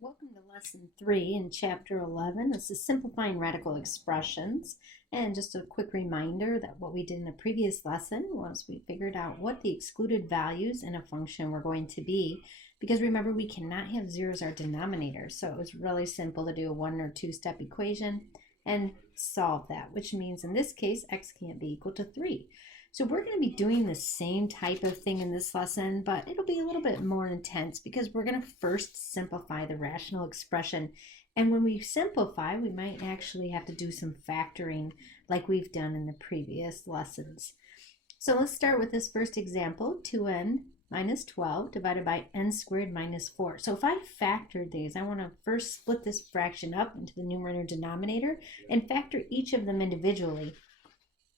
Welcome to Lesson 3 in Chapter 11. This is simplifying radical expressions. And just a quick reminder that what we did in the previous lesson was we figured out what the excluded values in a function were going to be. Because remember, we cannot have 0 as our denominator. So it was really simple to do a 1 or 2-step equation and solve that, which means in this case, x can't be equal to 3. So we're going to be doing the same type of thing in this lesson, but it'll be a little bit more intense because we're going to first simplify the rational expression. And when we simplify, we might actually have to do some factoring like we've done in the previous lessons. So let's start with this first example, 2n minus 12 divided by n squared minus 4. So if I factored these, I want to first split this fraction up into the numerator and denominator and factor each of them individually.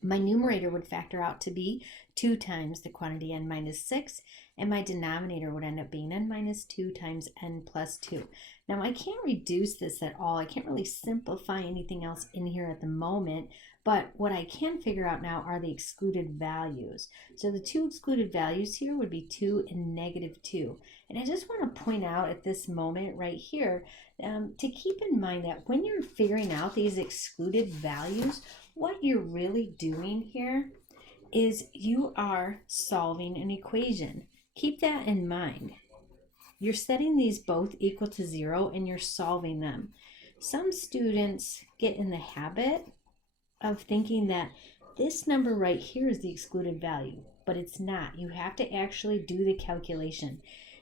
My numerator would factor out to be 2 times the quantity n minus 6, and my denominator would end up being n minus 2 times n plus 2. Now, I can't reduce this at all. I can't really simplify anything else in here at the moment, but what I can figure out now are the excluded values. So the two excluded values here would be 2 and negative 2. And I just want to point out at this moment right here to keep in mind that when you're figuring out these excluded values, what you're really doing here is you are solving an equation. Keep that in mind. You're setting these both equal to 0 and you're solving them. Some students get in the habit of thinking that this number right here is the excluded value, but it's not. You have to actually do the calculation.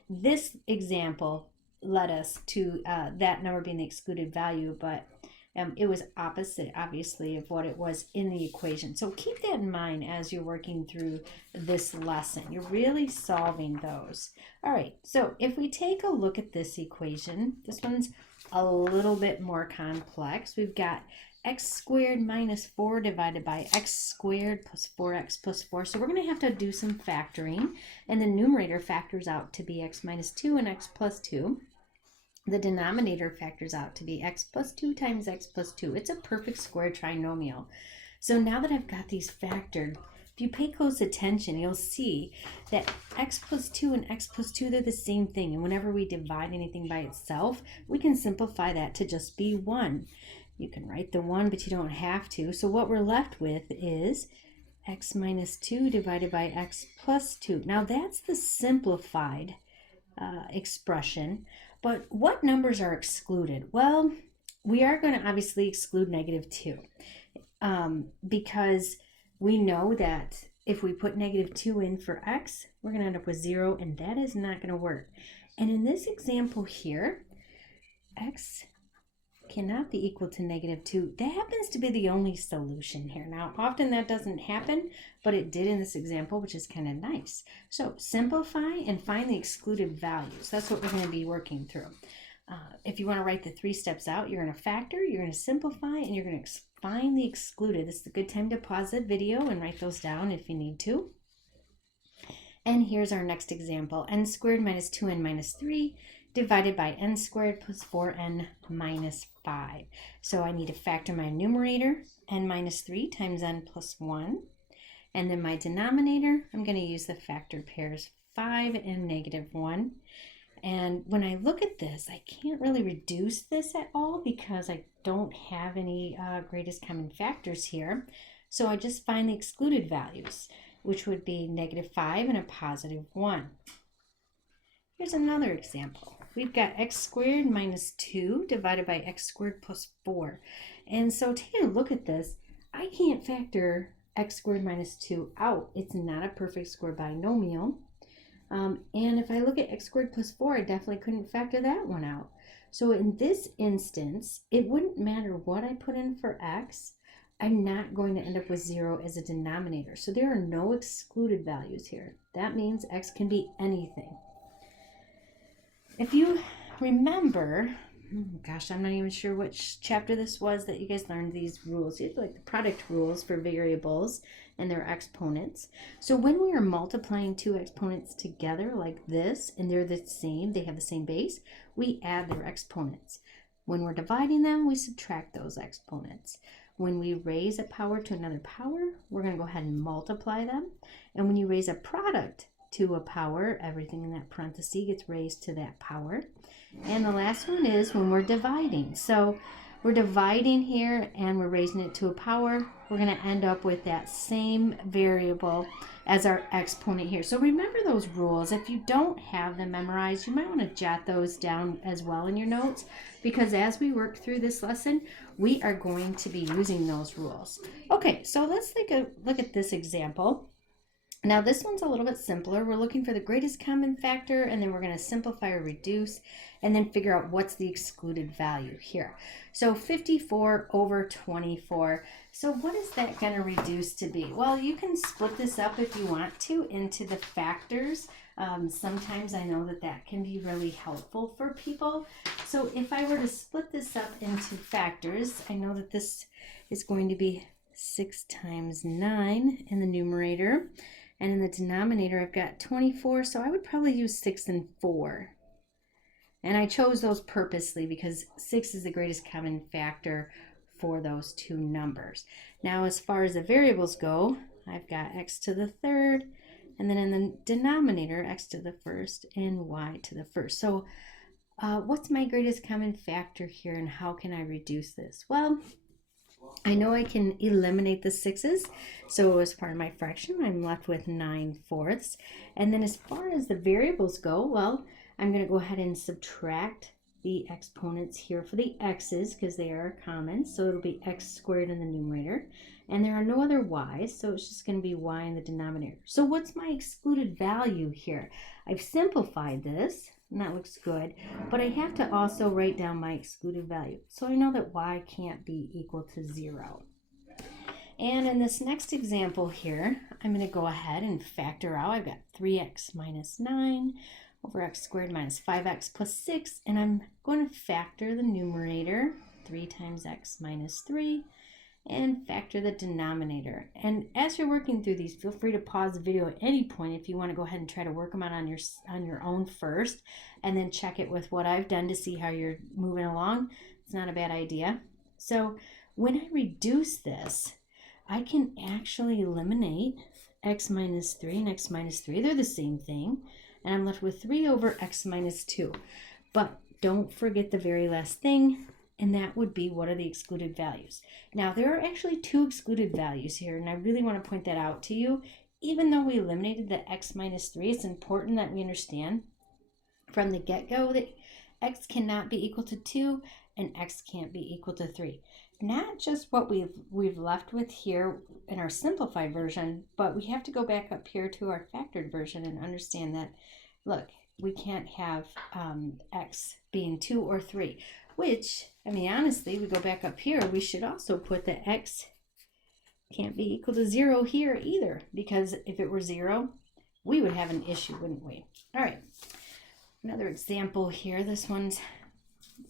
This example led us to that number being the excluded value, but it was opposite, obviously, of what it was in the equation. So keep that in mind as you're working through this lesson. You're really solving those. All right, so if we take a look at this equation, this one's a little bit more complex. We've got x squared minus 4 divided by x squared plus 4x plus 4. So we're going to have to do some factoring, and the numerator factors out to be x minus 2 and x plus 2. The denominator factors out to be x plus 2 times x plus 2. It's a perfect square trinomial. So now that I've got these factored, if you pay close attention, you'll see that x plus 2 and x plus 2, they're the same thing. And whenever we divide anything by itself, we can simplify that to just be 1. You can write the 1, but you don't have to. So what we're left with is x minus 2 divided by x plus 2. Now that's the simplified expression. But what numbers are excluded? Well, we are going to obviously exclude negative 2 because we know that if we put negative 2 in for x, we're going to end up with 0, and that is not going to work. And in this example here, x cannot be equal to negative 2. That happens to be the only solution here. Now, often that doesn't happen, but it did in this example, which is kind of nice. So simplify and find the excluded values. That's what we're going to be working through. If you want to write the 3 steps out, you're going to factor, you're going to simplify, and you're going to find the excluded. This is a good time to pause the video and write those down if you need to. And here's our next example. N squared minus 2n minus 3 divided by n squared plus 4n minus 5. So I need to factor my numerator, n minus 3 times n plus 1. And then my denominator, I'm going to use the factor pairs 5 and negative 1. And when I look at this, I can't really reduce this at all because I don't have any greatest common factors here. So I just find the excluded values, which would be negative 5 and a positive 1. Here's another example. We've got x squared minus 2 divided by x squared plus 4. And so taking a look at this, I can't factor x squared minus 2 out. It's not a perfect square binomial. And if I look at x squared plus 4, I definitely couldn't factor that one out. So in this instance, it wouldn't matter what I put in for x. I'm not going to end up with 0 as a denominator. So there are no excluded values here. That means x can be anything. If you remember, gosh, I'm not even sure which chapter this was that you guys learned these rules. These are like the product rules for variables and their exponents. So when we are multiplying two exponents together like this, and they're the same, they have the same base, we add their exponents. When we're dividing them, we subtract those exponents. When we raise a power to another power, we're going to go ahead and multiply them. And when you raise a product to a power. Everything in that parenthesis gets raised to that power. And the last one is when we're dividing. So we're dividing here and we're raising it to a power. We're going to end up with that same variable as our exponent here. So remember those rules. If you don't have them memorized, you might want to jot those down as well in your notes, because as we work through this lesson, we are going to be using those rules. Okay, so let's take a look at this example. Now this one's a little bit simpler. We're looking for the greatest common factor, and then we're going to simplify or reduce, and then figure out what's the excluded value here. So 54 over 24. So what is that going to reduce to be? Well, you can split this up if you want to into the factors. Sometimes I know that can be really helpful for people. So if I were to split this up into factors, I know that this is going to be 6 times 9 in the numerator. And in the denominator, I've got 24, so I would probably use 6 and 4. And I chose those purposely because 6 is the greatest common factor for those two numbers. Now, as far as the variables go, I've got x to the third, and then in the denominator, x to the first and y to the first. So what's my greatest common factor here, and how can I reduce this? Well, I know I can eliminate the 6's, so as part of my fraction, I'm left with 9/4. And then as far as the variables go, well, I'm going to go ahead and subtract the exponents here for the x's because they are common, so it'll be x squared in the numerator. And there are no other y's, so it's just going to be y in the denominator. So what's my excluded value here? I've simplified this, and that looks good, but I have to also write down my excluded value. So I know that y can't be equal to 0. And in this next example here, I'm going to go ahead and factor out. I've got 3x minus 9 over x squared minus 5x plus 6, and I'm going to factor the numerator, 3 times x minus 3, and factor the denominator. And as you're working through these, feel free to pause the video at any point if you want to go ahead and try to work them out on your own first, and then check it with what I've done to see how you're moving along. It's not a bad idea. So when I reduce this, I can actually eliminate x minus 3 and x minus 3. They're the same thing. And I'm left with 3 over x minus 2. But don't forget the very last thing, and that would be what are the excluded values. Now, there are actually 2 excluded values here, and I really want to point that out to you. Even though we eliminated the x minus 3, it's important that we understand from the get-go that x cannot be equal to 2 and x can't be equal to 3. Not just what we've left with here in our simplified version, but we have to go back up here to our factored version and understand that, look, we can't have x being 2 or 3, which, I mean, honestly, we go back up here, we should also put that x can't be equal to 0 here either, because if it were 0, we would have an issue, wouldn't we? All right, another example here. This one's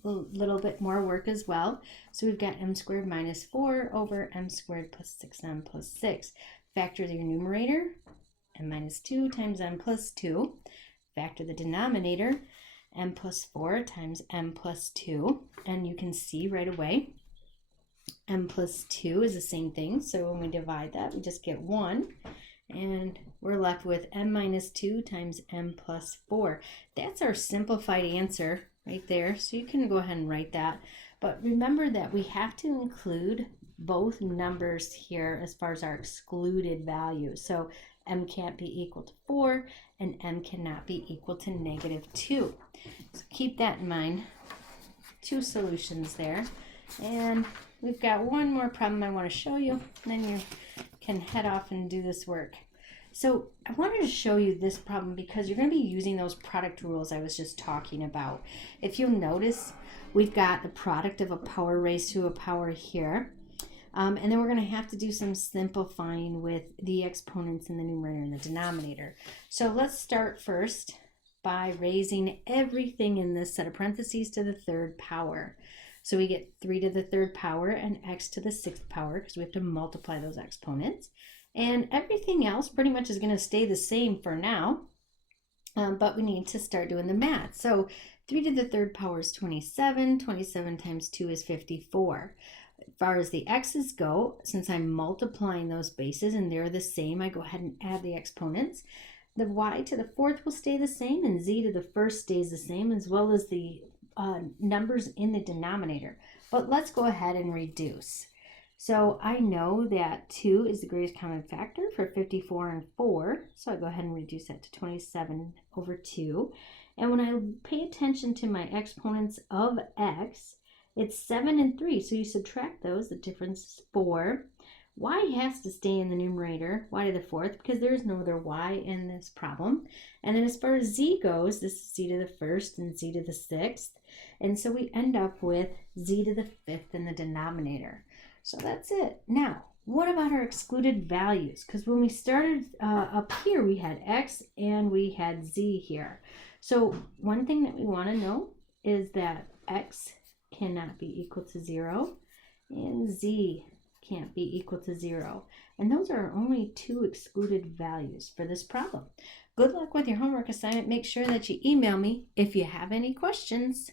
a little bit more work as well. So we've got m squared minus 4 over m squared plus 6m plus 6. Factor your numerator, m minus 2 times m plus 2. Factor the denominator, m plus 4 times m plus 2. And you can see right away, m plus 2 is the same thing. So when we divide that, we just get 1. And we're left with m minus 2 times m plus 4. That's our simplified answer right there. So you can go ahead and write that. But remember that we have to include both numbers here as far as our excluded value. So m can't be equal to 4 and m cannot be equal to -2. So keep that in mind. 2 solutions there. And we've got one more problem I want to show you, and then you can head off and do this work. So I wanted to show you this problem because you're going to be using those product rules I was just talking about. If you'll notice, we've got the product of a power raised to a power here. And then we're going to have to do some simplifying with the exponents in the numerator and the denominator. So let's start first by raising everything in this set of parentheses to the third power. So we get 3 to the third power and x to the 6th power because we have to multiply those exponents. And everything else pretty much is going to stay the same for now, but we need to start doing the math. So 3 to the third power is 27. 27 times 2 is 54. As far as the x's go, since I'm multiplying those bases and they're the same, I go ahead and add the exponents. the y to the fourth will stay the same, and z to the first stays the same, as well as the numbers in the denominator. But let's go ahead and reduce. So I know that 2 is the greatest common factor for 54 and 4. So I go ahead and reduce that to 27 over 2. And when I pay attention to my exponents of x, it's 7 and 3. So you subtract those, the difference is 4. Y has to stay in the numerator, y to the fourth, because there is no other y in this problem. And then as far as z goes, this is z to the first and z to the sixth. And so we end up with z to the fifth in the denominator. So that's it. Now, what about our excluded values? Because when we started up here, we had x and we had z here. So one thing that we want to know is that x cannot be equal to 0 and z can't be equal to 0. And those are only two excluded values for this problem. Good luck with your homework assignment. Make sure that you email me if you have any questions.